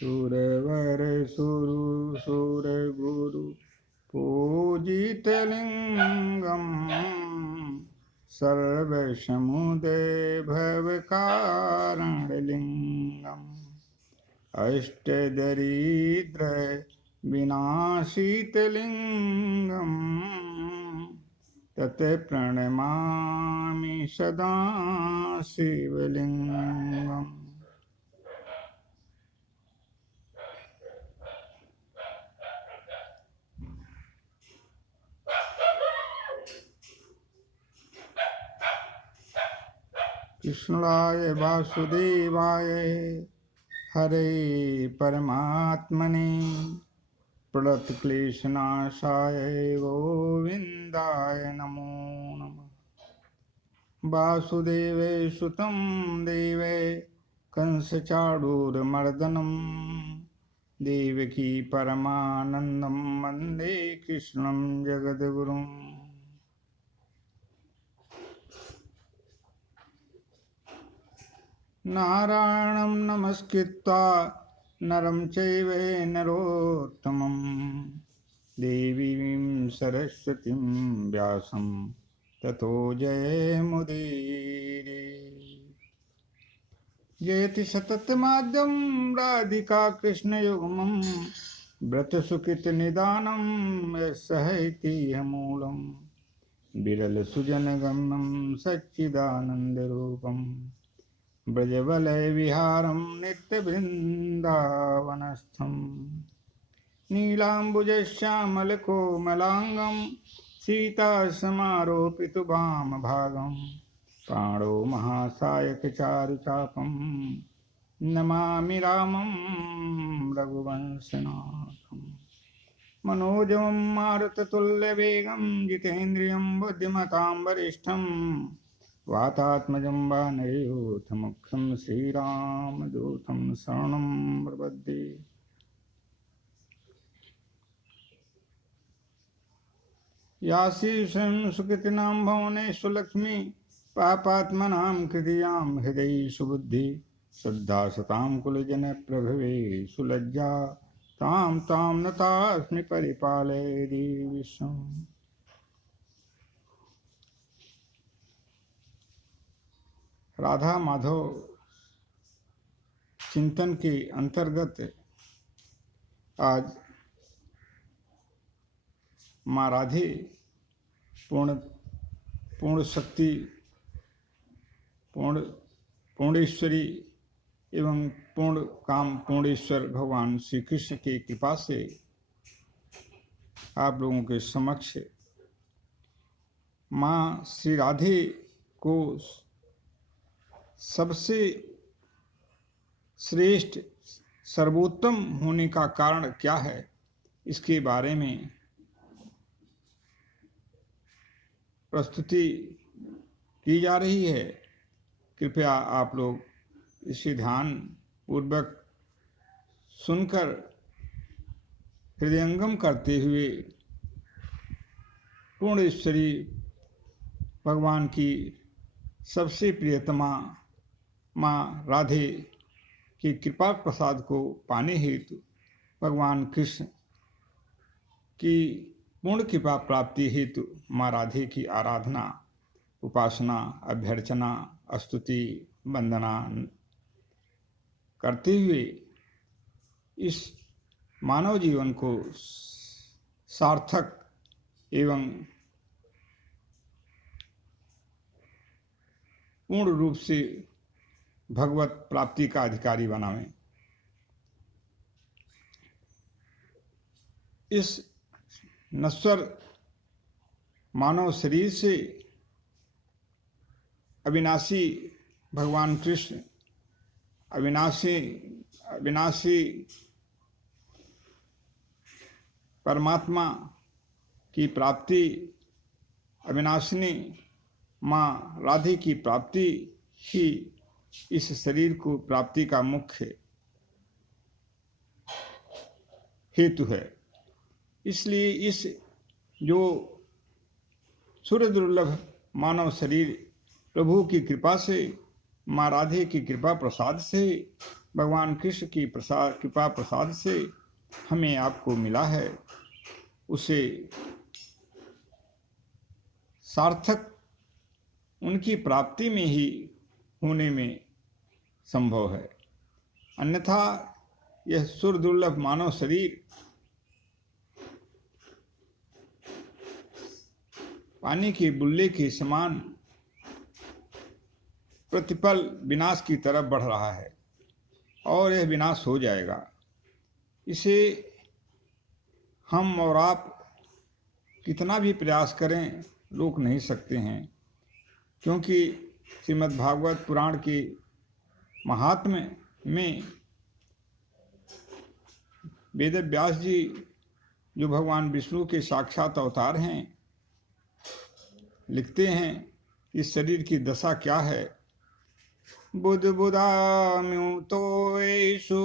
सुरवर सुरु सुर गुरु पूजित लिंगम सर्वसमुदय भवकारणलिंगम् अष्टदरिद्र विनाशितलिंगम् तत् प्रणमामि सदा शिवलिंगम्। कृष्णाय वासुदेवाय हरे परमात्मने प्रणतक्लेशनाशाय गोविन्दाय नमो नमः। वासुदेवे सुतं देवे कंसचाणूरमर्दनं देवकी परमानन्दं वन्दे कृष्णं जगद्गुरुम्। नारायणं नमस्कृत्य नरं चैव नरोत्तमं देवीं सरस्वतीं व्यासं ततो जयमुदीरये। जयति सततमाद्यं राधिका कृष्णयुग्मं व्रतसुकृतनिदानं यस्सहैतिह्यमूलं विरलसुजनगम्यं सच्चिदानन्दरूपम् ब्रजवलय विहारं नित्यवृन्दावनस्थं नीलाम्बुजश्यामलकोमलाङ्गं सीतासमारोपितवामभागं प्राणो महासायकचारुचापं नमामि रामं रघुवंशनाथं। मनोजवं मारुततुल्यवेगं जितेन्द्रियं बुद्धिमतां वरिष्ठं वातात्मजं वानरयूथमुख्यं श्रीरामदूतं शरणं प्रपद्ये। यासी स्वयं सुकृतिनां भुवनेषु लक्ष्मी पापात्मनां कृतियां हृदयि सुबुद्धि श्रद्धा सतां कुलजनप्रभवे सुलज्जा तां तां नतास्मि परिपालयति विश्वम्। राधा माधव चिंतन के अंतर्गत आज माँ राधे पूर्ण शक्ति पूर्णेश्वरी एवं पूर्ण काम पूर्णेश्वर भगवान श्री कृष्ण की कृपा से आप लोगों के समक्ष माँ श्री राधे को सबसे श्रेष्ठ सर्वोत्तम होने का कारण क्या है, इसके बारे में प्रस्तुति की जा रही है। कृपया आप लोग इसे ध्यान पूर्वक सुनकर हृदयंगम करते हुए पूर्णेश्वरी भगवान की सबसे प्रियतमा माँ राधे की कृपा प्रसाद को पाने हेतु भगवान कृष्ण की पूर्ण कृपा प्राप्ति हेतु माँ राधे की आराधना, उपासना, अभ्यर्चना, स्तुति, वंदना करते हुए इस मानव जीवन को सार्थक एवं पूर्ण रूप से भगवत प्राप्ति का अधिकारी बनावें। इस नश्वर मानव शरीर से अविनाशी भगवान कृष्ण अविनाशी परमात्मा की प्राप्ति, अविनाशिनी माँ राधे की प्राप्ति ही इस शरीर को प्राप्ति का मुख्य हेतु है। इसलिए इस जो सूर्य दुर्लभ मानव शरीर प्रभु की कृपा से, माँ राधे की कृपा प्रसाद से भगवान कृष्ण की कृपा प्रसाद से हमें आपको मिला है, उसे सार्थक उनकी प्राप्ति में ही होने में संभव है। अन्यथा यह सुर दुर्लभ मानव शरीर पानी के बुल्ले के समान प्रतिपल विनाश की तरफ बढ़ रहा है और यह विनाश हो जाएगा। इसे हम और आप कितना भी प्रयास करें रोक नहीं सकते हैं, क्योंकि श्रीमद् भागवत पुराण के महात्म्य में वेद व्यास जी, जो भगवान विष्णु के साक्षात अवतार हैं, लिखते हैं इस शरीर की दशा क्या है। बुध बुधाम्यु तोयेषु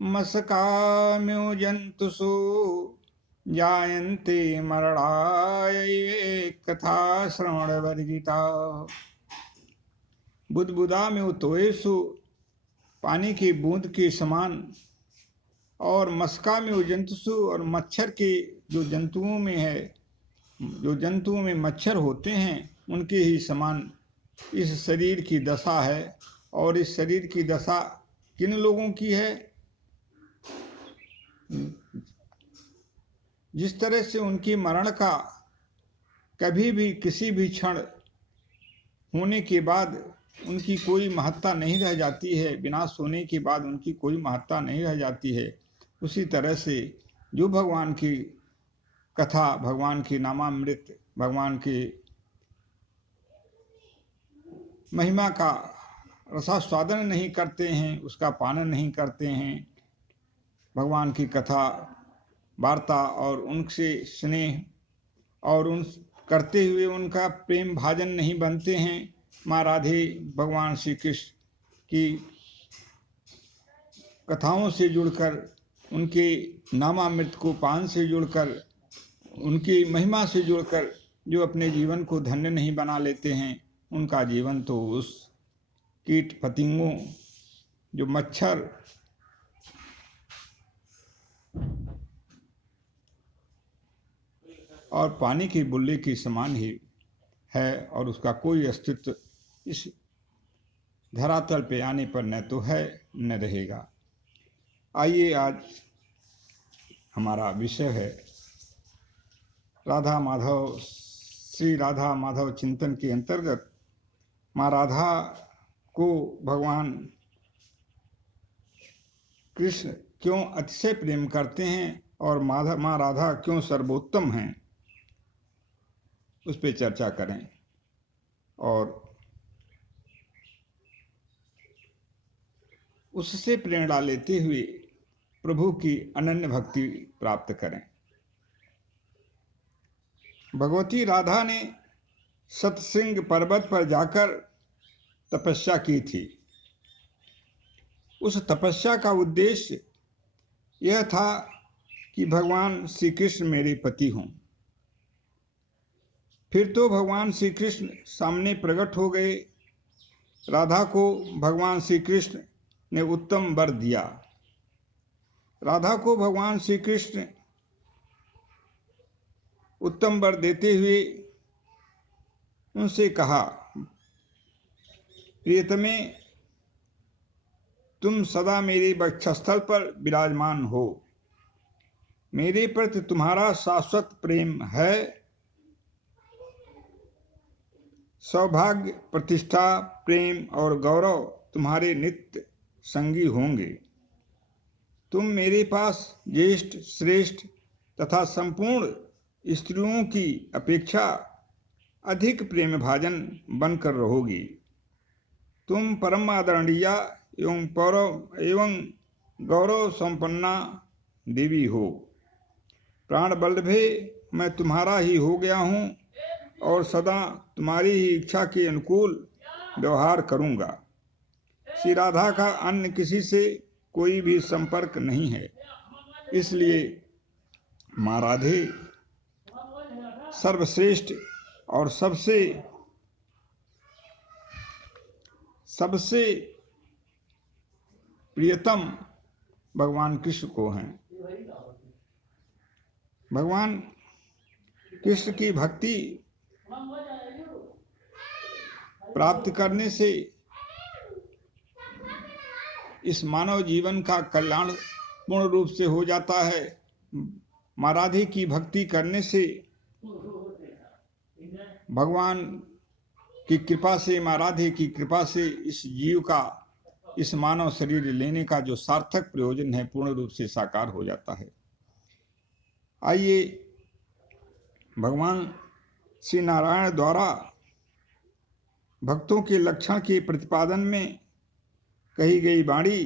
मस्काम्यु जंतुषु जायन्ते मरणाय कथा श्रवण वर्जिता। बुध बुधाम्यु तोयेषु पानी की बूंद के समान, और मस्काम्यु जंतुषु और मच्छर के जो जंतुओं में है, जो जंतुओं में मच्छर होते हैं उनके ही समान इस शरीर की दशा है। और इस शरीर की दशा किन लोगों की है? जिस तरह से उनकी मरण का कभी भी किसी भी क्षण होने के बाद उनकी कोई महत्ता नहीं रह जाती है, विनाश होने के बाद उनकी कोई महत्ता नहीं रह जाती है, उसी तरह से जो भगवान की कथा, भगवान की नामामृत, भगवान की महिमा का रसास्वादन नहीं करते हैं, उसका पालन नहीं करते हैं, भगवान की कथा वार्ता और उनसे स्नेह और उन करते हुए उनका प्रेम भाजन नहीं बनते हैं, माँ राधे भगवान श्री कृष्ण की कथाओं से जुड़कर, उनके नामामृत को पान से जुड़कर, उनकी महिमा से जुड़कर जो अपने जीवन को धन्य नहीं बना लेते हैं, उनका जीवन तो उस कीट पतंगों, जो मच्छर और पानी की बुल्ली के समान ही है, और उसका कोई अस्तित्व इस धरातल पे आने पर न तो है न रहेगा। आइए, आज हमारा विषय है राधा माधव, श्री राधा माधव चिंतन के अंतर्गत माँ राधा को भगवान कृष्ण क्यों अतिशय प्रेम करते हैं और माँ राधा क्यों सर्वोत्तम हैं, उस पर चर्चा करें और उससे प्रेरणा लेते हुए प्रभु की अनन्य भक्ति प्राप्त करें। भगवती राधा ने सतसिंह पर्वत पर जाकर तपस्या की थी। उस तपस्या का उद्देश्य यह था कि भगवान श्री कृष्ण मेरे पति हों। फिर तो भगवान श्री कृष्ण सामने प्रकट हो गए। राधा को भगवान श्री कृष्ण ने उत्तम वर दिया। राधा को भगवान श्री कृष्ण उत्तम वर देते हुए उनसे कहा, प्रियतमे, तुम सदा मेरे वक्षस्थल पर विराजमान हो। मेरे प्रति तुम्हारा शाश्वत प्रेम है। सौभाग्य, प्रतिष्ठा, प्रेम और गौरव तुम्हारे नित्य संगी होंगे। तुम मेरे पास ज्येष्ठ, श्रेष्ठ तथा संपूर्ण स्त्रियों की अपेक्षा अधिक प्रेम भाजन बनकर रहोगी। तुम परम आदरणीया एवं गौरव संपन्ना देवी हो। प्राण बल्लभे, मैं तुम्हारा ही हो गया हूँ और सदा तुम्हारी ही इच्छा के अनुकूल व्यवहार करूँगा। श्री राधा का अन्य किसी से कोई भी संपर्क नहीं है, इसलिए माँ राधे सर्वश्रेष्ठ और सबसे प्रियतम भगवान कृष्ण को हैं। भगवान कृष्ण की भक्ति प्राप्त करने से इस मानव जीवन का कल्याण पूर्ण रूप से हो जाता है। माँ राधे की भक्ति करने से भगवान की कृपा से, माँ राधे की कृपा से इस जीव का, इस मानव शरीर लेने का जो सार्थक प्रयोजन है पूर्ण रूप से साकार हो जाता है। आइए भगवान श्री नारायण द्वारा भक्तों के लक्षण के प्रतिपादन में कही गई वाणी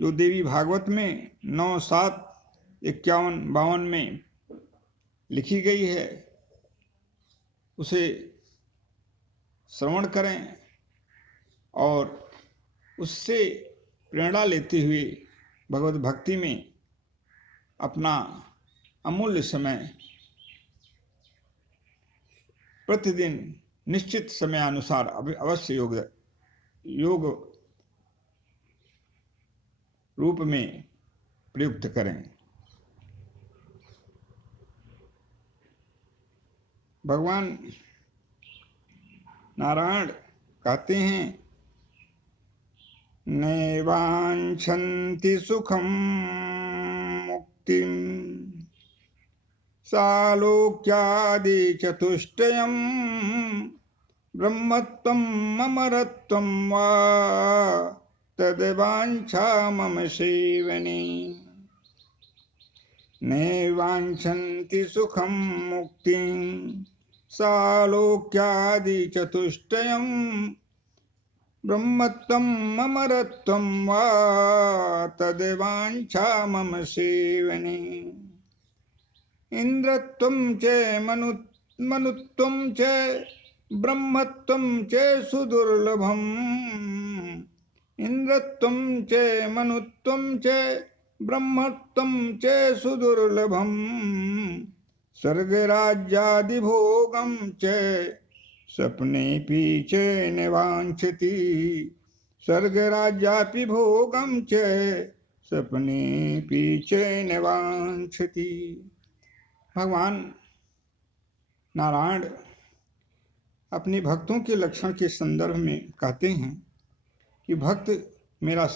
जो देवी भागवत में 9, 7, 51, 52 में लिखी गई है, उसे श्रवण करें और उससे प्रेरणा लेते हुए भगवत भक्ति में अपना अमूल्य समय प्रतिदिन निश्चित समय अनुसार अवश्य योग रूप में प्रयुक्त करें। भगवान नारायण कहते हैं, नैवांछन्ति सुखम मुक्तिम सालोक्यादि चतुष्टयम् ब्रह्मत्वम् अमरत्वं वा तद्वांछा मम सेवने। नैवांछन्ति सुखं मुक्तिं सालोक्यादि चतुष्टयम् ब्रह्मत्वम् अमरत्वं वा तद्वांछा मम सेवने। इंद्रत्वं च मनुत्वं च ब्रह्मत्वं च सुदुर्लभम्। इंद्रत्वं च मनुत्वं च ब्रह्मत्वं च सुदुर्लभम्। स्वर्गराज्यादिभोगं च स्वप्नेऽपि च न वाञ्छति। स्वर्गराज्यापि भोगं च स्वप्नेऽपि च न वाञ्छति। भगवान नारायण अपने भक्तों के लक्षण के संदर्भ में कहते हैं कि भक्त, मेरा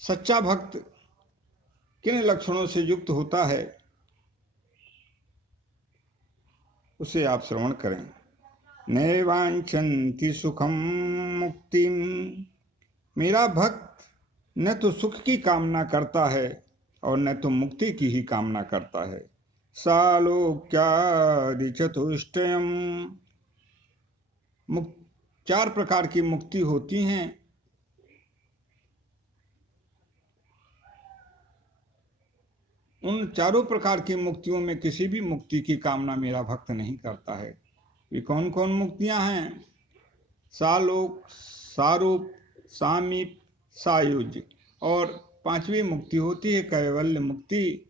सच्चा भक्त किन लक्षणों से युक्त होता है, उसे आप श्रवण करें। नैवांछन्ति सुखम मुक्तिम, मेरा भक्त न तो सुख की कामना करता है और न तो मुक्ति की ही कामना करता है। सालोक्यादि चतुष्टयम, 4 प्रकार की मुक्ति होती हैं। उन चारों प्रकार की मुक्तियों में किसी भी मुक्ति की कामना मेरा भक्त नहीं करता है। ये कौन कौन मुक्तियां हैं? सालोक, सारूप, सामीप, सायुज्य। और 5वीं मुक्ति होती है कैवल्य मुक्ति,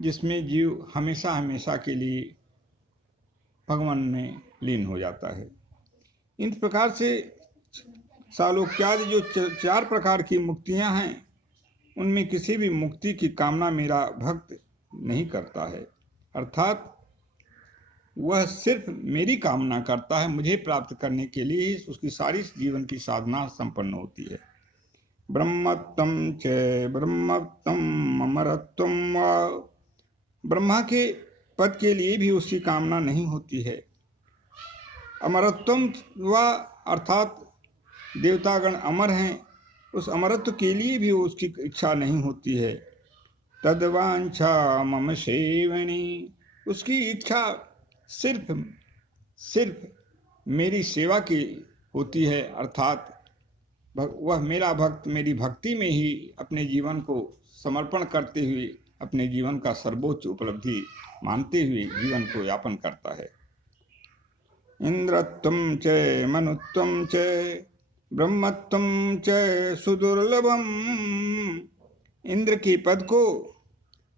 जिसमें जीव हमेशा हमेशा के लिए भगवान में लीन हो जाता है। इन प्रकार से सालोक्यादि जो 4 प्रकार की मुक्तियां हैं, उनमें किसी भी मुक्ति की कामना मेरा भक्त नहीं करता है। अर्थात वह सिर्फ मेरी कामना करता है, मुझे प्राप्त करने के लिए ही उसकी सारी जीवन की साधना संपन्न होती है। ब्रह्मत्वं च ब्रह्मत्वम् अमरत्वं वा, ब्रह्मा के पद के लिए भी उसकी कामना नहीं होती है। अमरत्वम वा, अर्थात देवतागण अमर हैं, उस अमरत्व के लिए भी उसकी इच्छा नहीं होती है। तद्वांछा मम सेवनी, उसकी इच्छा सिर्फ मेरी सेवा की होती है। अर्थात वह मेरा भक्त मेरी भक्ति में ही अपने जीवन को समर्पण करते हुए, अपने जीवन का सर्वोच्च उपलब्धि मानते हुए जीवन को यापन करता है। इंद्रत्वं च मनुत्वं च ब्रह्मत्वं च सुदुर्लभम्, इंद्र के पद को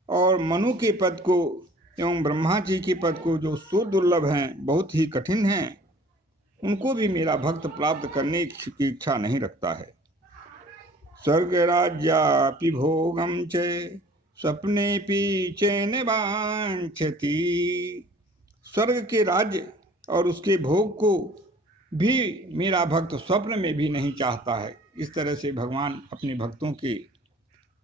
और मनु के पद को एवं ब्रह्मा जी के पद को जो सुदुर्लभ हैं, बहुत ही कठिन हैं, उनको भी मेरा भक्त प्राप्त करने की इच्छा नहीं रखता है। स्वर्गराज्यापि भोगं च स्वप्नेपि चैन वांछति। स्वर्ग के राज्य और उसके भोग को भी मेरा भक्त स्वप्न में भी नहीं चाहता है। इस तरह से भगवान अपने भक्तों के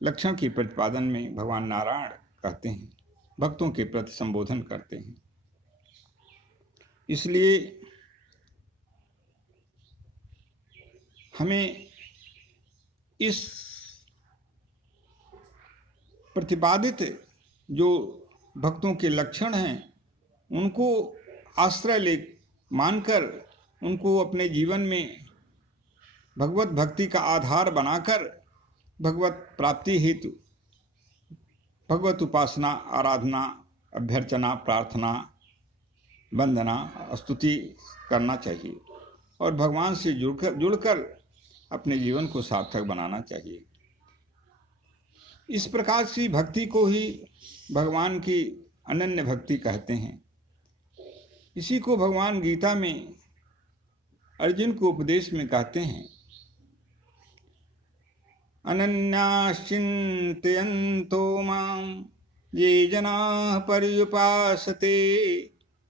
लक्षण के प्रतिपादन में भगवान नारायण कहते हैं, भक्तों के प्रति संबोधन करते हैं। इसलिए हमें इस प्रतिपादित जो भक्तों के लक्षण हैं उनको आश्रय ले मानकर उनको अपने जीवन में भगवत भक्ति का आधार बनाकर भगवत प्राप्ति हेतु भगवत उपासना, आराधना, अभ्यर्चना, प्रार्थना, वंदना, स्तुति करना चाहिए और भगवान से जुड़कर अपने जीवन को सार्थक बनाना चाहिए। इस प्रकार की भक्ति को ही भगवान की अनन्य भक्ति कहते हैं। इसी को भगवान गीता में अर्जुन को उपदेश में कहते हैं, अनन्याश्चिन्तयन्तो मां ये जनाः पर्युपासते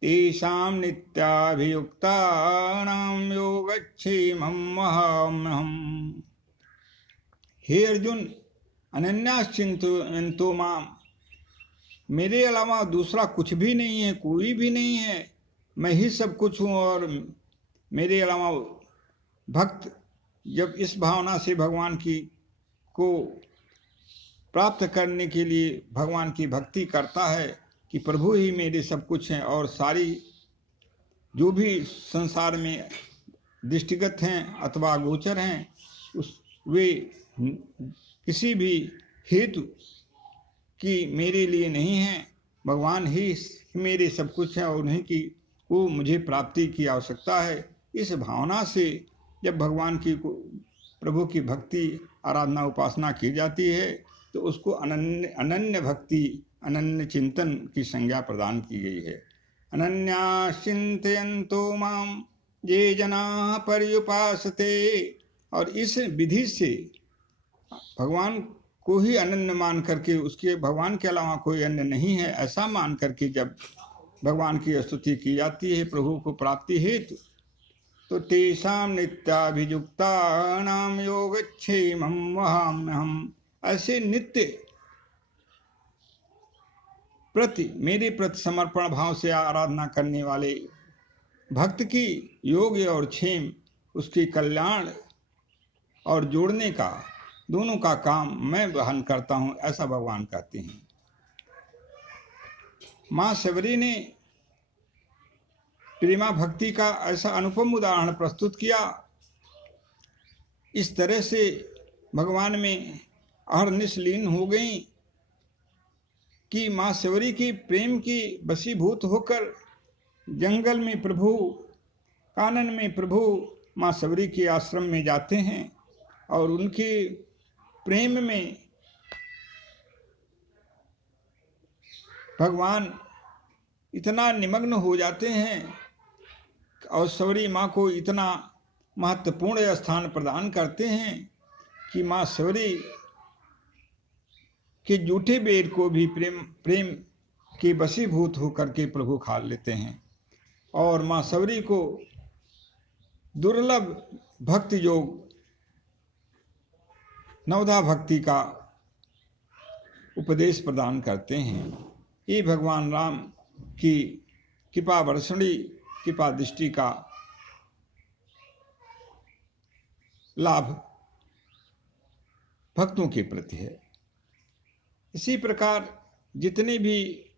तेषां नित्याभियुक्तानां योगक्षेमं वहाम्यहम्। हे अर्जुन, अनन्याश्चिन्तयन्तो मां, मेरे अलावा दूसरा कुछ भी नहीं है, कोई भी नहीं है, मैं ही सब कुछ हूँ और मेरे अलावा भक्त जब इस भावना से भगवान की को प्राप्त करने के लिए भगवान की भक्ति करता है कि प्रभु ही मेरे सब कुछ हैं और सारी जो भी संसार में दृष्टिगत हैं अथवा गोचर हैं वे किसी भी हेतु की मेरे लिए नहीं हैं, भगवान ही मेरे सब कुछ हैं और उन्हीं की को मुझे प्राप्ति की आवश्यकता है। इस भावना से जब भगवान की प्रभु की भक्ति, आराधना, उपासना की जाती है तो उसको अनन्य भक्ति, अनन्य चिंतन की संज्ञा प्रदान की गई है। अनन्याश्चिन्तयन्तो मां ये जनाः पर्युपासते, और इस विधि से भगवान को ही अनन्य मान करके, उसके भगवान के अलावा कोई अन्य नहीं है ऐसा मान करके जब भगवान की स्तुति की जाती है प्रभु को प्राप्ति हेतु, तो तेषां नित्याभियुक्तानां योगक्षेमं वहाम्यहम्। ऐसे नित्य मेरे प्रति समर्पण भाव से आराधना करने वाले भक्त की योग और क्षेम, उसकी कल्याण और जोड़ने का, दोनों का काम मैं वहन करता हूँ, ऐसा भगवान कहते हैं। माँ शबरी ने प्रेमा भक्ति का ऐसा अनुपम उदाहरण प्रस्तुत किया। इस तरह से भगवान में अहरनिश लीन हो गई कि माँ शबरी की प्रेम की वशीभूत होकर जंगल में प्रभु, कानन में प्रभु माँ शबरी के आश्रम में जाते हैं और उनके प्रेम में भगवान इतना निमग्न हो जाते हैं और शबरी माँ को इतना महत्वपूर्ण स्थान प्रदान करते हैं कि माँ शबरी के जूठे बेर को भी प्रेम के वशीभूत होकर के प्रभु खा लेते हैं और माँ शबरी को दुर्लभ भक्ति योग, नवधा भक्ति का उपदेश प्रदान करते हैं। ये भगवान राम की कृपा वर्षणी, कृपा दृष्टि का लाभ भक्तों के प्रति है। इसी प्रकार जितने भी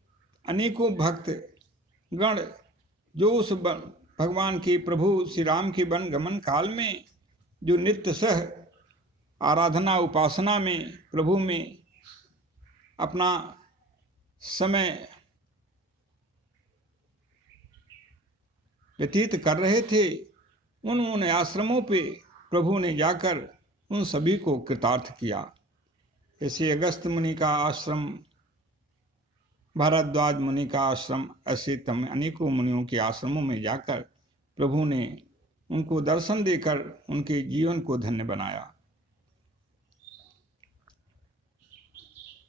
अनेकों भक्त गण जो उस भगवान के प्रभु श्री राम के वन गमन काल में जो नित्य सह आराधना उपासना में प्रभु में अपना समय व्यतीत कर रहे थे, उन आश्रमों पे प्रभु ने जाकर उन सभी को कृतार्थ किया। जैसे अगस्त मुनि का आश्रम, भारद्वाज मुनि का आश्रम, ऐसे अनेकों मुनियों के आश्रमों में जाकर प्रभु ने उनको दर्शन देकर उनके जीवन को धन्य बनाया।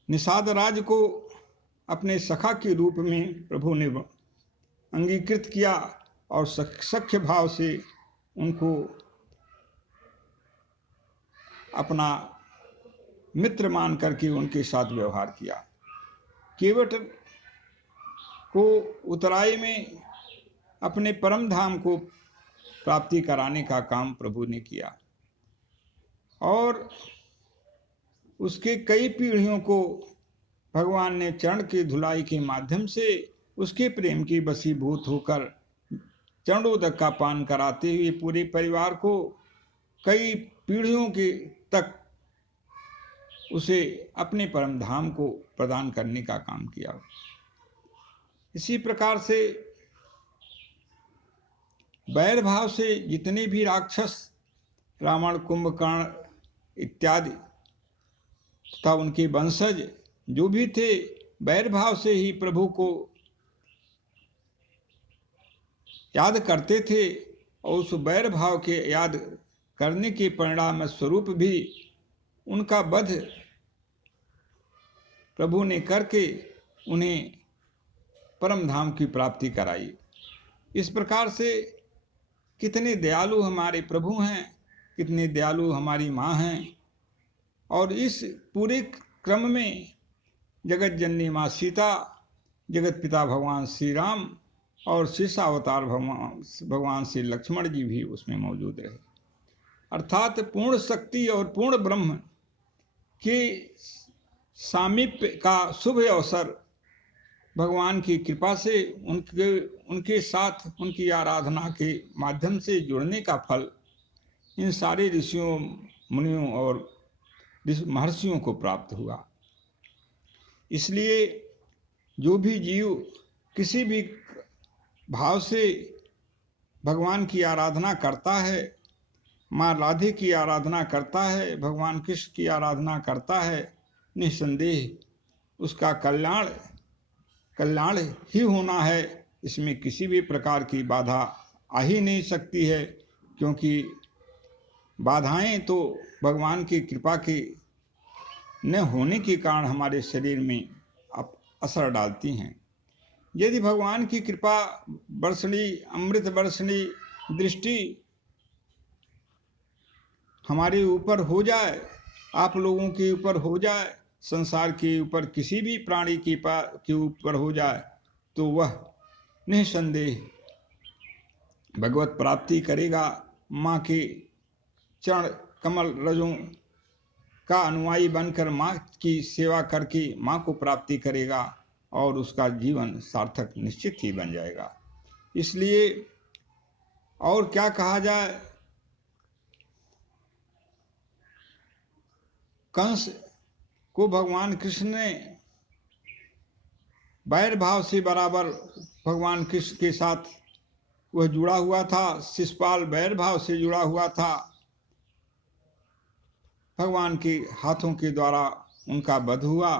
निषाद राज को अपने सखा के रूप में प्रभु ने अंगीकृत किया और सख्य भाव से उनको अपना मित्र मान करके उनके साथ व्यवहार किया। केवट को उतराई में अपने परम धाम को प्राप्ति कराने का काम प्रभु ने किया और उसके कई पीढ़ियों को भगवान ने चरण की धुलाई के माध्यम से उसके प्रेम की वशीभूत होकर चरणोदक का पान कराते हुए पूरे परिवार को कई पीढ़ियों के तक उसे अपने परम धाम को प्रदान करने का काम किया। इसी प्रकार से वैर भाव से जितने भी राक्षस रावण, कुंभकर्ण इत्यादि तथा उनके वंशज जो भी थे, वैर भाव से ही प्रभु को याद करते थे और उस वैर भाव के याद करने के परिणाम स्वरूप भी उनका वध प्रभु ने करके उन्हें परम धाम की प्राप्ति कराई। इस प्रकार से कितने दयालु हमारे प्रभु हैं, कितने दयालु हमारी माँ हैं। और इस पूरे क्रम में जगत जननी माँ सीता, जगत पिता भगवान श्री राम और शेषावतार भगवान श्री लक्ष्मण जी भी उसमें मौजूद रहे। अर्थात पूर्ण शक्ति और पूर्ण ब्रह्म के सामीप्य का शुभ अवसर भगवान की कृपा से उनके साथ उनकी आराधना के माध्यम से जुड़ने का फल इन सारे ऋषियों, मुनियों और महर्षियों को प्राप्त हुआ। इसलिए जो भी जीव किसी भी भाव से भगवान की आराधना करता है, माँ राधे की आराधना करता है, भगवान कृष्ण की आराधना करता है, निस्संदेह उसका कल्याण ही होना है। इसमें किसी भी प्रकार की बाधा आ ही नहीं सकती है, क्योंकि बाधाएं तो भगवान की कृपा के न होने के कारण हमारे शरीर में असर डालती हैं। यदि भगवान की कृपा वर्षणी, अमृत वर्षणी दृष्टि हमारे ऊपर हो जाए, आप लोगों के ऊपर हो जाए, संसार के ऊपर किसी भी प्राणी के ऊपर हो जाए, तो वह निसंदेह भगवत प्राप्ति करेगा। माँ के चरण कमल रजों का अनुयायी बनकर माँ की सेवा करके माँ को प्राप्ति करेगा और उसका जीवन सार्थक निश्चित ही बन जाएगा। इसलिए और क्या कहा जाए, कंस को भगवान कृष्ण ने वैर भाव से बराबर भगवान कृष्ण के साथ वह जुड़ा हुआ था। शिशुपाल वैर भाव से जुड़ा हुआ था। भगवान के हाथों के द्वारा उनका वध हुआ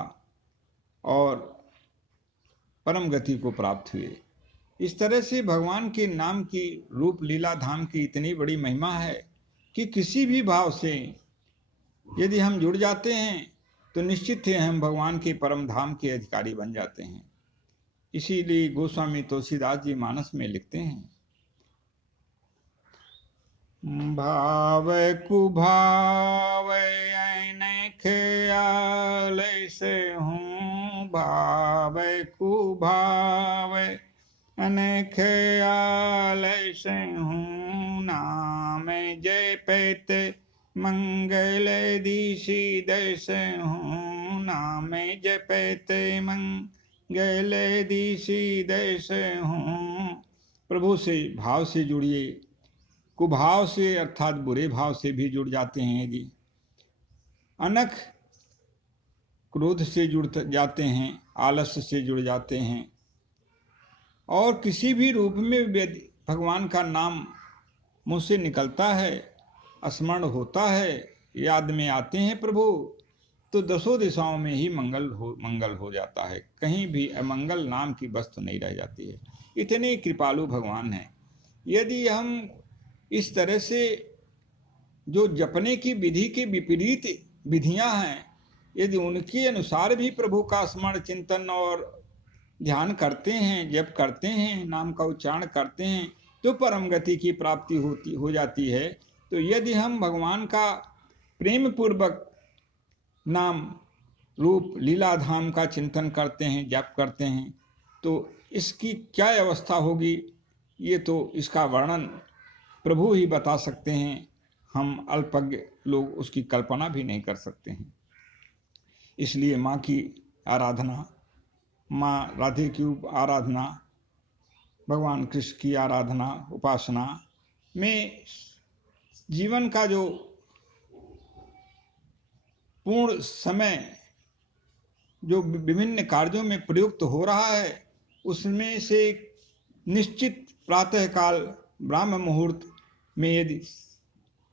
और परम गति को प्राप्त हुए। इस तरह से भगवान के नाम की रूप लीला धाम की इतनी बड़ी महिमा है कि किसी भी भाव से यदि हम जुड़ जाते हैं तो निश्चित है हम भगवान के परम धाम के अधिकारी बन जाते हैं। इसीलिए गोस्वामी तुलसीदास जी मानस में लिखते हैं, भाव कुभाव ख्याल से हूँ, भाव कुभाव ख्याल से हूँ, नाम जपत मंगल दिशि दश हूँ, नाम जपत मंगल दिशि दश हूँ। प्रभु से भाव से जुड़िए। कुभाव से अर्थात बुरे भाव से भी जुड़ जाते हैं यदि, अनख क्रोध से जुड़ जाते हैं, आलस्य से जुड़ जाते हैं और किसी भी रूप में भगवान का नाम मुँह से निकलता है, स्मरण होता है, याद में आते हैं प्रभु, तो दसों दिशाओं में ही मंगल हो जाता है। कहीं भी अमंगल नाम की वस्तु नहीं रह जाती है। इतने कृपालु भगवान हैं। यदि हम इस तरह से जो जपने की विधि के विपरीत विधियां हैं यदि उनके अनुसार भी प्रभु का स्मरण चिंतन और ध्यान करते हैं, जप करते हैं, नाम का उच्चारण करते हैं, तो परम गति की प्राप्ति हो जाती है। तो यदि हम भगवान का प्रेम पूर्वक नाम रूप लीला धाम का चिंतन करते हैं, जप करते हैं, तो इसकी क्या अवस्था होगी, ये तो इसका वर्णन प्रभु ही बता सकते हैं। हम अल्पज्ञ लोग उसकी कल्पना भी नहीं कर सकते हैं। इसलिए माँ की आराधना, माँ राधे की आराधना, भगवान कृष्ण की आराधना, उपासना में जीवन का जो पूर्ण समय जो विभिन्न कार्यों में प्रयुक्त हो रहा है, उसमें से निश्चित प्रातःकाल ब्राह्म मुहूर्त में यदि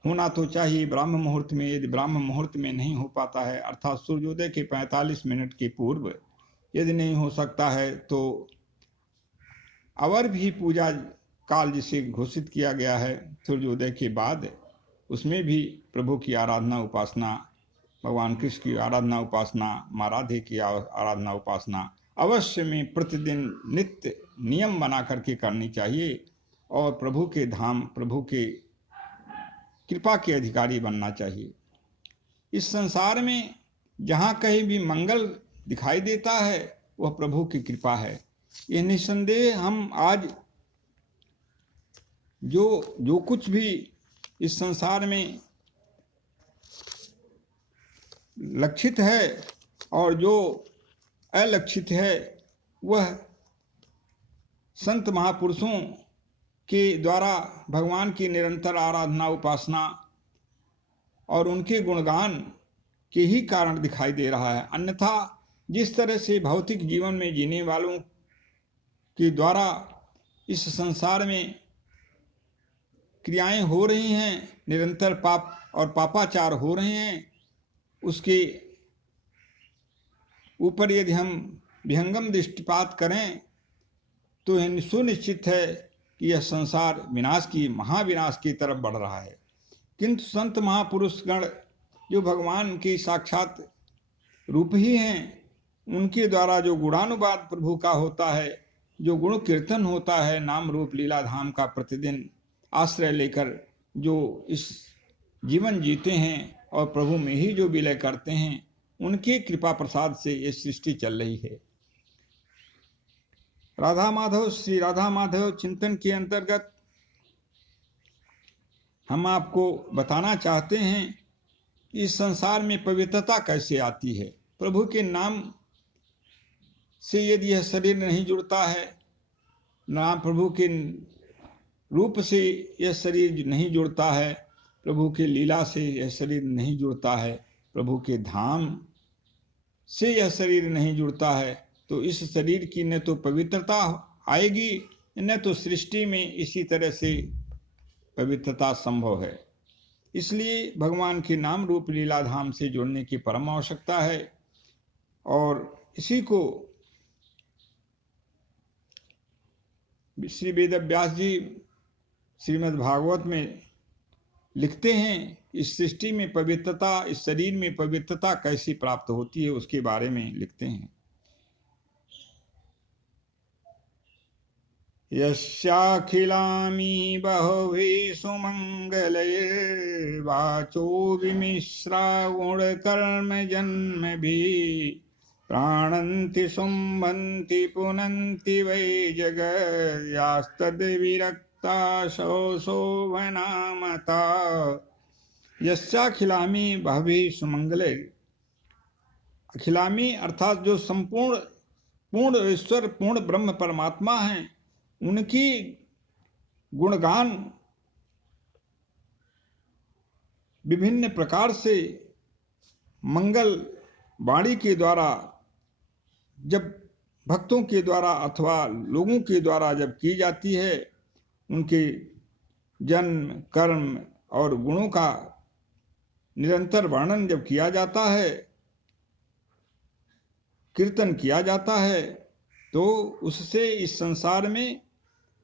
होना तो चाहिए। ब्राह्म मुहूर्त में यदि ब्राह्म मुहूर्त में नहीं हो पाता है, अर्थात सूर्योदय के 45 मिनट के पूर्व यदि नहीं हो सकता है, तो अवर भी पूजा काल जिसे घोषित किया गया है सूर्योदय के बाद, उसमें भी प्रभु की आराधना उपासना, भगवान कृष्ण की आराधना उपासना, माँ राधे की आराधना उपासना अवश्य में प्रतिदिन नित्य नियम बना करके करनी चाहिए और प्रभु के धाम, प्रभु के कृपा के अधिकारी बनना चाहिए। इस संसार में जहाँ कहीं भी मंगल दिखाई देता है वह प्रभु की कृपा है। ये निसंदेह हम आज जो कुछ भी इस संसार में लक्षित है और जो अलक्षित है, वह संत महापुरुषों के द्वारा भगवान की निरंतर आराधना उपासना और उनके गुणगान के ही कारण दिखाई दे रहा है। अन्यथा जिस तरह से भौतिक जीवन में जीने वालों के द्वारा इस संसार में क्रियाएं हो रही हैं, निरंतर पाप और पापाचार हो रहे हैं, उसके ऊपर यदि हम विहंगम दृष्टिपात करें तो यह सुनिश्चित है कि यह संसार विनाश की महाविनाश की तरफ बढ़ रहा है। किंतु संत महापुरुषगण जो भगवान के साक्षात रूप ही हैं, उनके द्वारा जो गुणानुवाद प्रभु का होता है, जो गुण कीर्तन होता है, नाम रूप लीला धाम का प्रतिदिन आश्रय लेकर जो इस जीवन जीते हैं और प्रभु में ही जो विलय करते हैं, उनके कृपा प्रसाद से ये सृष्टि चल रही है। राधा माधव, श्री राधा माधव चिंतन के अंतर्गत हम आपको बताना चाहते हैं कि इस संसार में पवित्रता कैसे आती है। प्रभु के नाम से यदि यह शरीर नहीं जुड़ता है, नाम प्रभु के रूप से यह शरीर नहीं जुड़ता है, प्रभु के लीला से यह शरीर नहीं जुड़ता है, प्रभु के धाम से यह शरीर नहीं जुड़ता है, तो इस शरीर की न तो पवित्रता आएगी, न तो सृष्टि में इसी तरह से पवित्रता संभव है। इसलिए भगवान के नाम रूप लीला धाम से जुड़ने की परम आवश्यकता है। और इसी को श्री वेद व्यास जी श्रीमद् भागवत में लिखते हैं। इस सृष्टि में पवित्रता, इस शरीर में पवित्रता कैसी प्राप्त होती है, उसके बारे में लिखते हैं। यस्याखिलामी बहुभिः सुमंगलैर्वाचो विमिश्रा गुणकर्म जन्मभिः प्राणन्ति शुम्भन्ति पुनन्ति वै जगत्यास्तद्विरक्ता शोभनामता। यस्याखिलामी बहुभिः सुमंगलैर्, अखिलामी अर्थात जो संपूर्ण पूर्ण ईश्वर पूर्ण ब्रह्म परमात्मा हैं, उनकी गुणगान विभिन्न प्रकार से मंगल वाणी के द्वारा जब भक्तों के द्वारा अथवा लोगों के द्वारा जब की जाती है, उनके जन्म कर्म और गुणों का निरंतर वर्णन जब किया जाता है, कीर्तन किया जाता है, तो उससे इस संसार में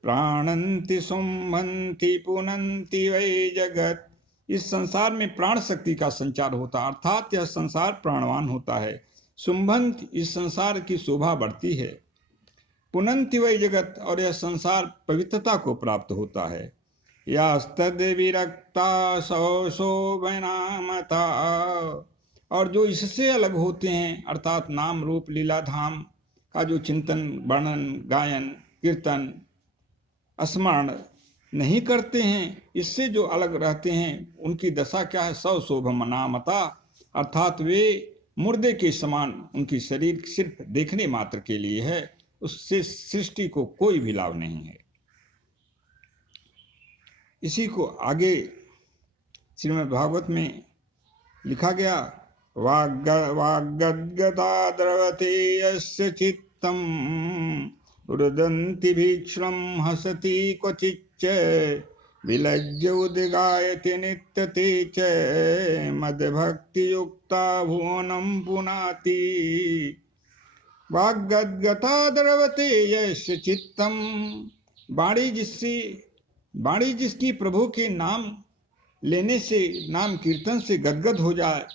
प्राणन्ति शुम्भन्ति पुनन्ति वै जगत् इस संसार में प्राण शक्ति का संचार होता, अर्थात यह संसार प्राणवान होता है। शुंभंत, इस संसार की शोभा बढ़ती है। पुनंति वही जगत, और यह संसार पवित्रता को प्राप्त होता है। यास्तद विरक्ता शोभनामता, और जो इससे अलग होते हैं, अर्थात नाम रूप लीला धाम का जो चिंतन वर्णन गायन कीर्तन स्मरण नहीं करते हैं, इससे जो अलग रहते हैं, उनकी दशा क्या है? सौ शोभनामता, अर्थात वे मुर्दे के समान, उनकी शरीर सिर्फ देखने मात्र के लिए है, उससे सृष्टि को कोई भी लाभ नहीं है। इसी को आगे श्रीमद् भागवत में लिखा गया, वाग्गद्गदा द्रवते यस्य चित्तम रुदन्ति भीक्ष्णं हसति क्वचिच्च विलज्य उद्गायति नित्यते च मद्भक्तियुक्ता भुवनं पुनाति। वाग्गद्गता द्रवते यस्य चित्तम, वाणी जिसकी प्रभु के नाम लेने से, नाम कीर्तन से गदगद हो जाए,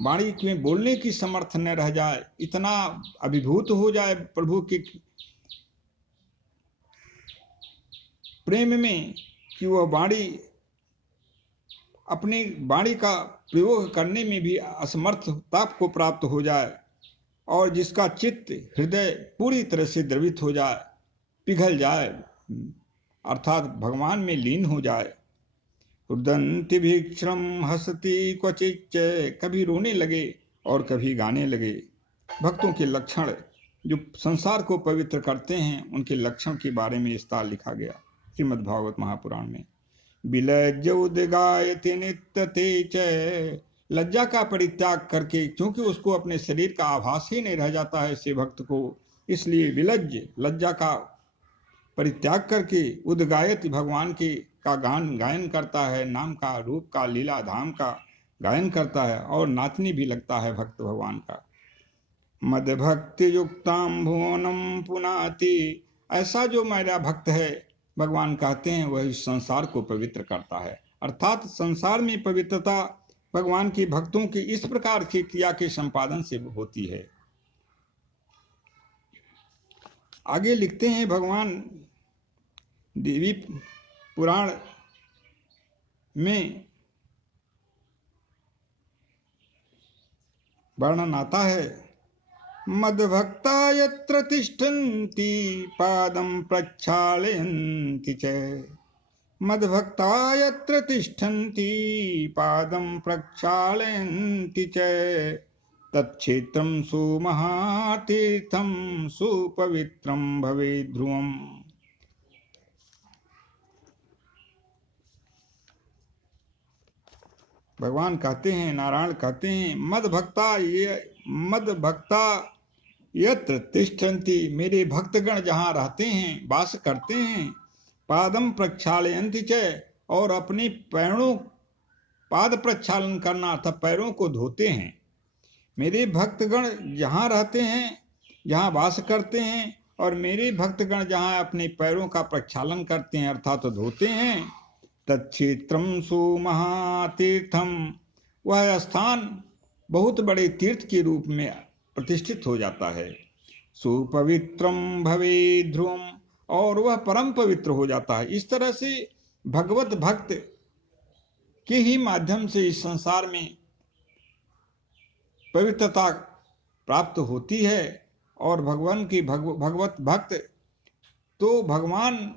वाणी में बोलने की समर्थ न रह जाए, इतना अभिभूत हो जाए प्रभु के प्रेम में कि वह वाणी, अपनी वाणी का प्रयोग करने में भी असमर्थता को प्राप्त हो जाए, और जिसका चित्त हृदय पूरी तरह से द्रवित हो जाए, पिघल जाए, अर्थात भगवान में लीन हो जाए। रुदन्ति भीक्ष्णं हसति क्वचिच्च, कभी रोने लगे और कभी गाने लगे। भक्तों के लक्षण जो संसार को पवित्र करते हैं, उनके लक्षण के बारे में विस्तार लिखा गया श्रीमद् भागवत महापुराण में। विलज्य उद्गायति नित्यते च, लज्जा का परित्याग करके, क्योंकि उसको अपने शरीर का आभास ही नहीं रह जाता है ऐसे भक्त को, इसलिए विलज्ज, लज्जा का परित्याग करके उद्गायत, भगवान की का गायन करता है, नाम का रूप का लीला धाम का गायन करता है, और नाचने भी लगता है भक्त भगवान का। मद भक्ति युक्ताम भुवनम पुनाति, ऐसा जो मेरा भक्त है, भगवान कहते हैं, वह इस संसार को पवित्र करता है। अर्थात संसार में पवित्रता भगवान के भक्तों की इस प्रकार की क्रिया के संपादन से होती है। आगे लिखते हैं भगवान देवी पुराण में वर्णन आता है, मद्भक्ता यत्र तिष्ठन्ति पादं प्रक्षालयन्ति च, मद्भक्ता यत्र तिष्ठन्ति पादं प्रक्षालयन्ति च तत्क्षेत्रं सुमहातीर्थं सुपवित्रं भवेत् ध्रुवम्। भगवान कहते हैं, नारायण कहते हैं, मद्भक्ता यत्र तिष्ठन्ति, मेरे भक्तगण जहाँ रहते हैं, वास करते हैं, पादम प्रक्षालयन्ति च, और अपने पैरों, पाद प्रक्षालन करना अर्थात पैरों को धोते हैं। मेरे भक्तगण जहाँ रहते हैं, जहाँ वास करते हैं, और मेरे भक्तगण जहाँ अपने पैरों का प्रक्षालन करते हैं अर्थात धोते हैं, तत्क्षेत्रम सुमहातीर्थम, वह स्थान बहुत बड़े तीर्थ के रूप में प्रतिष्ठित हो जाता है। सुपवित्रम भवेत् ध्रुवम्, और वह परम पवित्र हो जाता है। इस तरह से भगवत भक्त के ही माध्यम से इस संसार में पवित्रता प्राप्त होती है। और भगवान की भगवत भक्त तो भगवान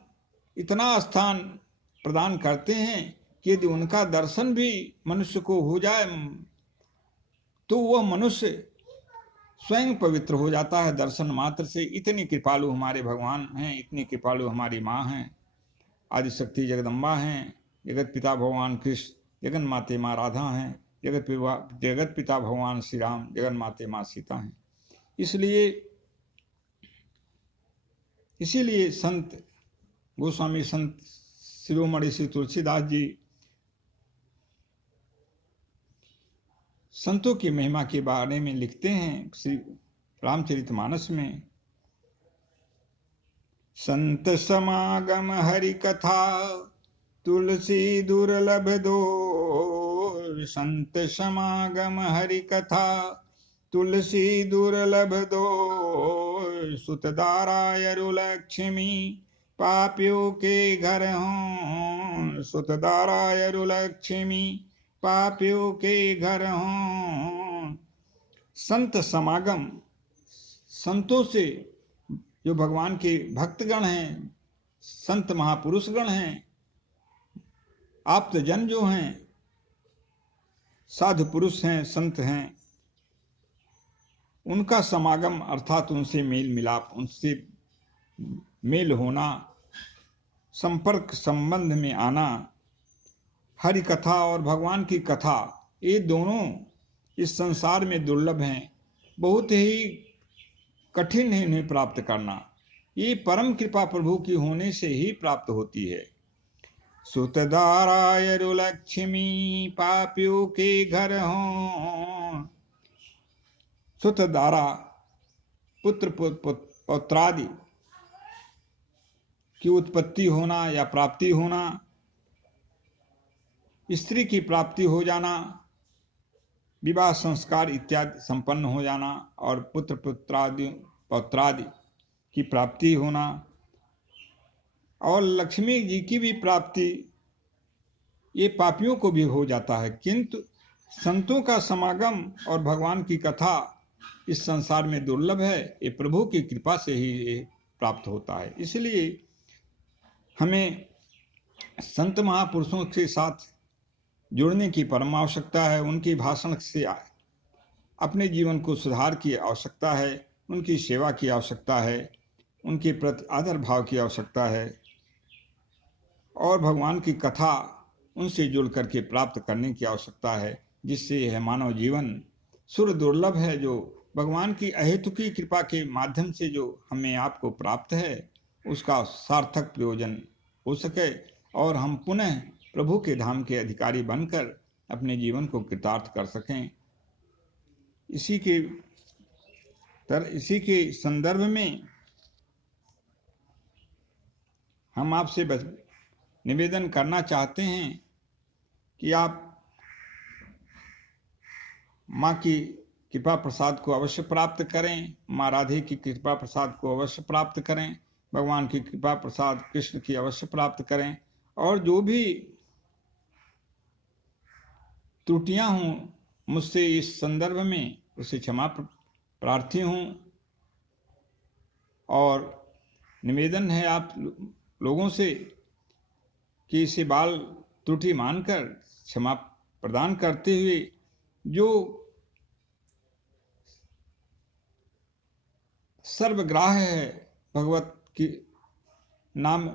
इतना स्थान प्रदान करते हैं कि यदि उनका दर्शन भी मनुष्य को हो जाए तो वह मनुष्य स्वयं पवित्र हो जाता है दर्शन मात्र से। इतनी कृपालु हमारे भगवान हैं, इतनी कृपालु हमारी माँ हैं, आदिशक्ति जगदम्बा हैं, जगत पिता भगवान कृष्ण, जगन माते माँ राधा हैं, जगत पिता भगवान श्री राम, जगन माते माँ सीता हैं। इसीलिए संत गोस्वामी संत शिरोमणि श्री तुलसीदास जी संतों की महिमा के बारे में लिखते हैं श्री रामचरितमानस में। संत समागम हरि कथा तुलसी दुर्लभ दो संत समागम हरि कथा। तुलसी दुर्लभ दो सुतदारायरु लक्ष्मी, पापियों के घर हों सुतदारायरु लक्ष्मी, पापियों के घर हों। संत समागम, संतों से, जो भगवान के भक्तगण हैं, संत महापुरुषगण हैं, आप्तजन जो हैं, साधु पुरुष हैं, संत हैं, उनका समागम अर्थात उनसे मेल मिलाप, उनसे मेल होना, संपर्क संबंध में आना, हरि कथा और भगवान की कथा, ये दोनों इस संसार में दुर्लभ हैं। बहुत ही कठिन है इन्हें प्राप्त करना। ये परम कृपा प्रभु की होने से ही प्राप्त होती है। सुतदारायरु लक्ष्मी, पापियों के घर हों। सुतदारा, पुत्र पौत्रादि की उत्पत्ति होना या प्राप्ति होना, स्त्री की प्राप्ति हो जाना, विवाह संस्कार इत्यादि संपन्न हो जाना और पुत्र पौत्रादि की प्राप्ति होना और लक्ष्मी जी की भी प्राप्ति, ये पापियों को भी हो जाता है। किंतु संतों का समागम और भगवान की कथा इस संसार में दुर्लभ है। ये प्रभु की कृपा से ही ये प्राप्त होता है। इसलिए हमें संत महापुरुषों के साथ जुड़ने की परम आवश्यकता है। उनकी भाषण से अपने जीवन को सुधार की आवश्यकता है, उनकी सेवा की आवश्यकता है, उनके प्रति आदर भाव की आवश्यकता है और भगवान की कथा उनसे जुड़ करके प्राप्त करने की आवश्यकता है, जिससे यह मानव जीवन सुर दुर्लभ है, जो भगवान की अहेतुकी कृपा के माध्यम से जो हमें आपको प्राप्त है, उसका सार्थक प्रयोजन हो सके और हम पुनः प्रभु के धाम के अधिकारी बनकर अपने जीवन को कृतार्थ कर सकें। इसी के संदर्भ में हम आपसे निवेदन करना चाहते हैं कि आप माँ की कृपा प्रसाद को अवश्य प्राप्त करें, माँ राधे की कृपा प्रसाद को अवश्य प्राप्त करें, भगवान की कृपा प्रसाद कृष्ण की अवश्य प्राप्त करें और जो भी त्रुटियां हों मुझसे इस संदर्भ में उसे क्षमा प्रार्थी हूँ और निवेदन है आप लोगों से कि इसे बाल त्रुटि मानकर क्षमा प्रदान करते हुए जो सर्वग्राह है भगवत की नाम,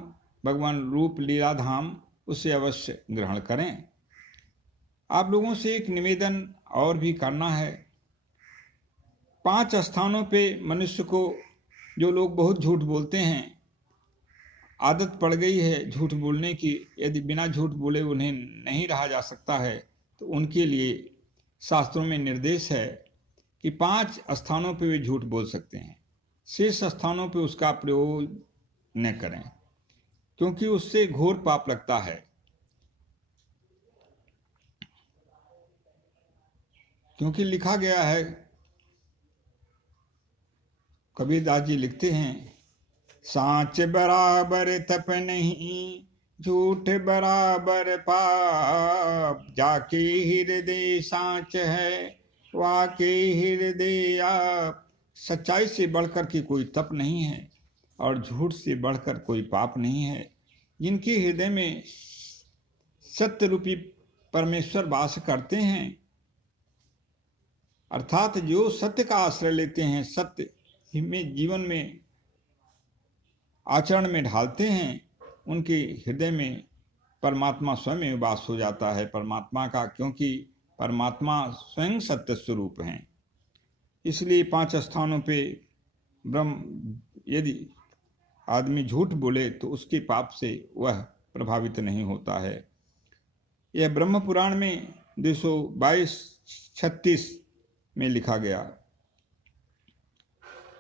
भगवान रूप लीला धाम, उसे अवश्य ग्रहण करें। आप लोगों से एक निवेदन और भी करना है। 5 स्थानों पे मनुष्य को, जो लोग बहुत झूठ बोलते हैं, आदत पड़ गई है झूठ बोलने की, यदि बिना झूठ बोले उन्हें नहीं रहा जा सकता है, तो उनके लिए शास्त्रों में निर्देश है कि 5 स्थानों पे वे झूठ बोल सकते हैं। शेष स्थानों पे उसका प्रयोग न करें, क्योंकि उससे घोर पाप लगता है। क्योंकि लिखा गया है, कबीरदास जी लिखते हैं, सांच बराबर तप नहीं, झूठ बराबर पाप, जाके हृदय सांच है, वाके हृदय आप। सच्चाई से बढ़कर के कोई तप नहीं है और झूठ से बढ़कर कोई पाप नहीं है। जिनके हृदय में सत्य रूपी परमेश्वर वास करते हैं, अर्थात जो सत्य का आश्रय लेते हैं, सत्य में जीवन में आचरण में ढालते हैं, उनके हृदय में परमात्मा स्वयं वास हो जाता है परमात्मा का, क्योंकि परमात्मा स्वयं सत्य स्वरूप हैं। इसलिए 5 स्थानों पे ब्रह्म, यदि आदमी झूठ बोले तो उसके पाप से वह प्रभावित नहीं होता है। यह ब्रह्म पुराण में 222-36 में लिखा गया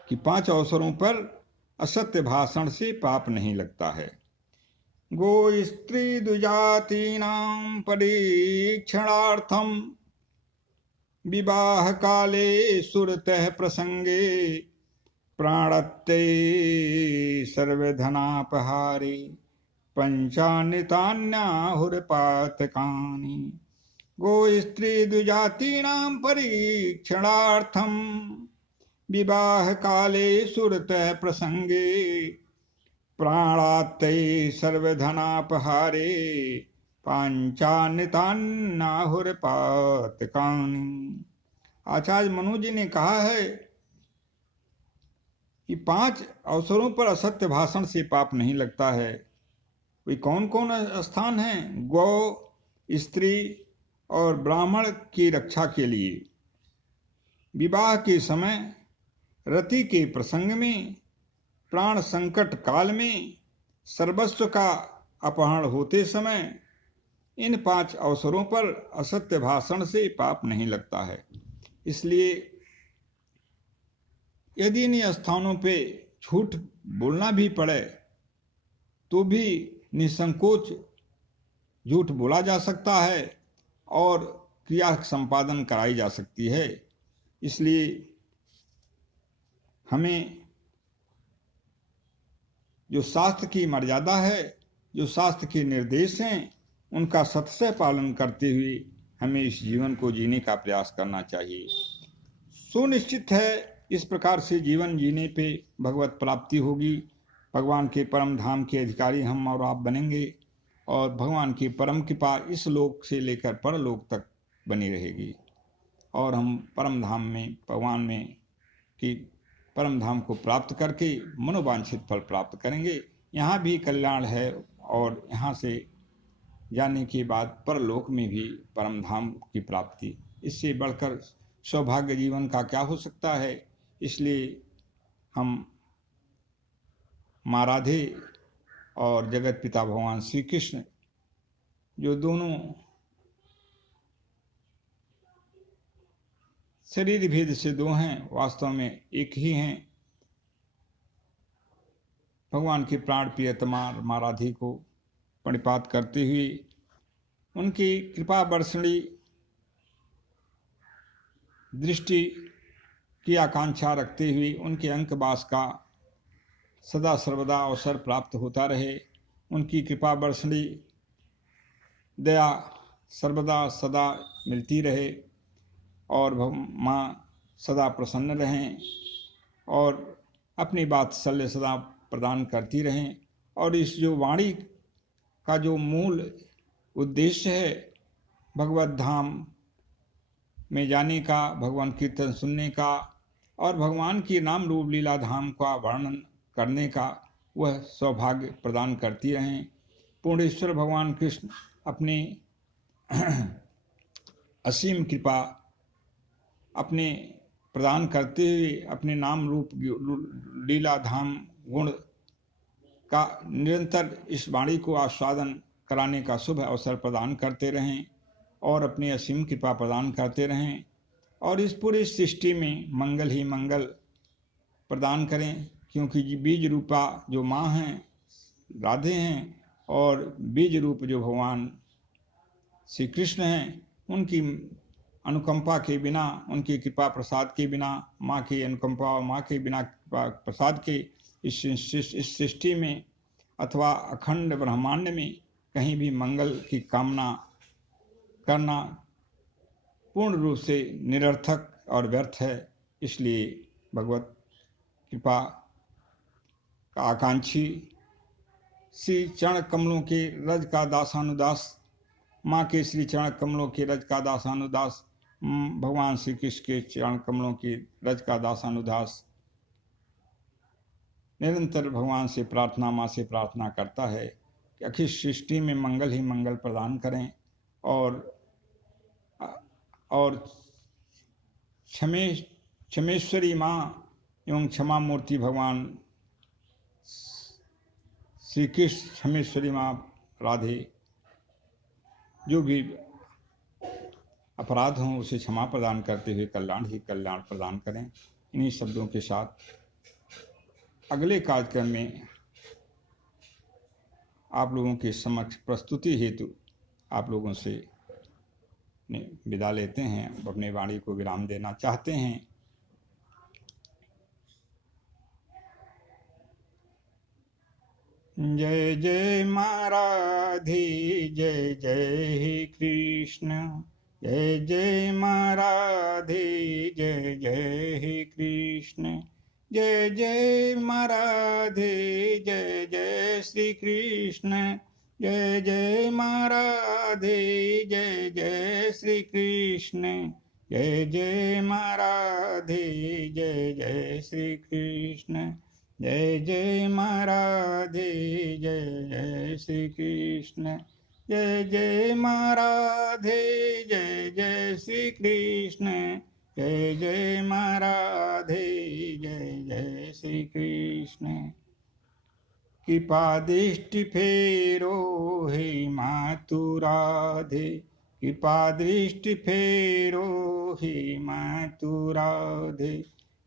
कि 5 अवसरों पर असत्य भाषण से पाप नहीं लगता है। गो स्त्री द्विजातीनां परीक्षणार्थम विवाह काले सुरतः प्रसंगे प्राणत्ते सर्वधनापहारे पंचान्यतान्याहुरपातकानि। गो स्त्री द्विजातीनां परीक्षणार्थम विवाह काले सुरतः प्रसंगे प्राणात्ते सर्वधनापहारे पांचान्यतान्याहुरपातकानि। आचार्य मनु जी ने कहा है कि 5 अवसरों पर असत्य भाषण से पाप नहीं लगता है। वे कौन कौन स्थान हैं? गौ, स्त्री और ब्राह्मण की रक्षा के लिए, विवाह के समय, रति के प्रसंग में, प्राण संकट काल में, सर्वस्व का अपहरण होते समय। इन 5 अवसरों पर असत्य भाषण से पाप नहीं लगता है। इसलिए यदि इन स्थानों पे झूठ बोलना भी पड़े तो भी निसंकोच झूठ बोला जा सकता है और क्रिया संपादन कराई जा सकती है। इसलिए हमें जो शास्त्र की मर्यादा है, जो शास्त्र के निर्देश हैं, उनका सततः पालन करते हुए हमें इस जीवन को जीने का प्रयास करना चाहिए। सुनिश्चित है इस प्रकार से जीवन जीने पे भगवत प्राप्ति होगी, भगवान के परम धाम के अधिकारी हम और आप बनेंगे और भगवान की परम कृपा इस लोक से लेकर परलोक तक बनी रहेगी और हम परम धाम में, भगवान में की परम धाम को प्राप्त करके मनोवांछित फल प्राप्त करेंगे। यहाँ भी कल्याण है और यहाँ से जाने के बाद परलोक में भी परम धाम की प्राप्ति। इससे बढ़कर सौभाग्य जीवन का क्या हो सकता है। इसलिए हम माँ राधे और जगत पिता भगवान श्री कृष्ण, जो दोनों शरीर भेद से 2 हैं, वास्तव में एक ही हैं, भगवान की प्राण प्रियतमा माँ राधे को प्रणिपात करते हुए उनकी कृपा वर्षणी दृष्टि की आकांक्षा रखते हुए उनके अंकवास का सदा सर्वदा अवसर प्राप्त होता रहे। उनकी कृपा वर्षणी दया सर्वदा सदा मिलती रहे और माँ सदा प्रसन्न रहें और अपनी बात्सल्य सदा प्रदान करती रहें। और इस जो वाणी का जो मूल उद्देश्य है, भगवत धाम में जाने का, भगवान कीर्तन सुनने का और भगवान की नाम रूप लीला धाम का वर्णन करने का, वह सौभाग्य प्रदान करती रहें। पूर्णेश्वर भगवान कृष्ण अपने असीम कृपा अपने प्रदान करते हुए अपने नाम रूप लीला धाम गुण का निरंतर इस वाणी को आस्वादन कराने का शुभ अवसर प्रदान करते रहें और अपनी असीम कृपा प्रदान करते रहें और इस पूरी सृष्टि में मंगल ही मंगल प्रदान करें। क्योंकि बीज रूपा जो माँ हैं राधे हैं और बीज रूप जो भगवान श्री कृष्ण हैं, उनकी अनुकंपा के बिना, उनकी कृपा प्रसाद के बिना, माँ की अनुकंपा और माँ के बिना कृपा प्रसाद के इस सृष्टि में अथवा अखंड ब्रह्मांड में कहीं भी मंगल की कामना करना पूर्ण रूप से निरर्थक और व्यर्थ है। इसलिए भगवत कृपा का आकांक्षी श्री चरण कमलों के रज का दासानुदास, माँ के श्री चरण कमलों के रज का दासानुदास, भगवान श्री कृष्ण के चरण कमलों के रज का दासानुदास निरंतर भगवान से प्रार्थना, माँ से प्रार्थना करता है कि अखिल सृष्टि में मंगल ही मंगल प्रदान करें और क्षमेश्वरी माँ एवं क्षमा मूर्ति भगवान श्री कृष्ण, क्षमेश्वरी माँ राधे जो भी अपराध हों उसे क्षमा प्रदान करते हुए कल्याण ही कल्याण प्रदान करें। इन्हीं शब्दों के साथ अगले कार्यक्रम में आप लोगों के समक्ष प्रस्तुति हेतु आप लोगों से विदा लेते हैं, अपने वाणी को विराम देना चाहते हैं। जय जय माँ राधे, जय जय कृष्ण। जय जय माँ राधे, जय जय कृष्ण। जय जय माँ राधे, जय जय श्री कृष्ण। जय जय माँ राधे, जय जय श्री कृष्ण। जय जय माँ राधे, जय जय श्री कृष्ण। जय जय माँ राधे, जय जय श्री कृष्ण। जय जय माँ राधे, जय जय श्री कृष्ण। जय जय माँ राधे, जय जय श्री कृष्ण। कृपा दृष्टि फेरो हे मातु राधे, कृपा दृष्टि फेरो हे मातु राधे।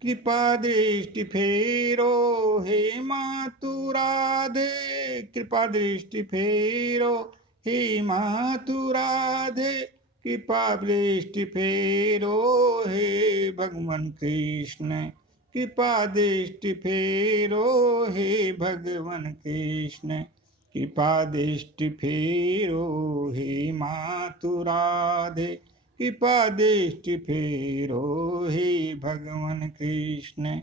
कृपा दृष्टि फेरो हे मातु राधे, कृपा दृष्टि फेरो हे मातु राधे। कृपा दृष्टि फेरो हे भगवान कृष्ण। कृपा दृष्टि फेरो हे भगवान कृष्ण। कृपा दृष्टि फेरो हे मातु राधे। कृपा दृष्टि फेरो हे भगवान कृष्ण।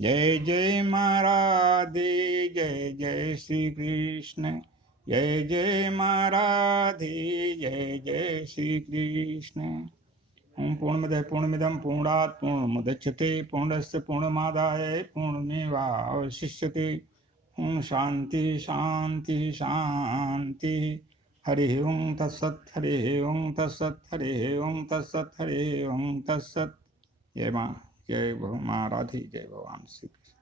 जय जय माँ राधे, जय जय श्री कृष्ण। जय जय माँ राधे, जय जय श्री कृष्ण। ओम पूर्णमदः पूर्णमिदं पूर्णात् पूर्णमुदच्यते पूर्णस्य पूर्णमादाय पूर्णमेवावशिष्यते। ओम शांति शांति शांति। हरि ओम तत्सत्, हरि ओम तत्सत्, हरि ओम तत्सत्, हरि ओम तत्सत्। जय माँ, जय माँ राधे, जय भगवान श्री कृष्ण।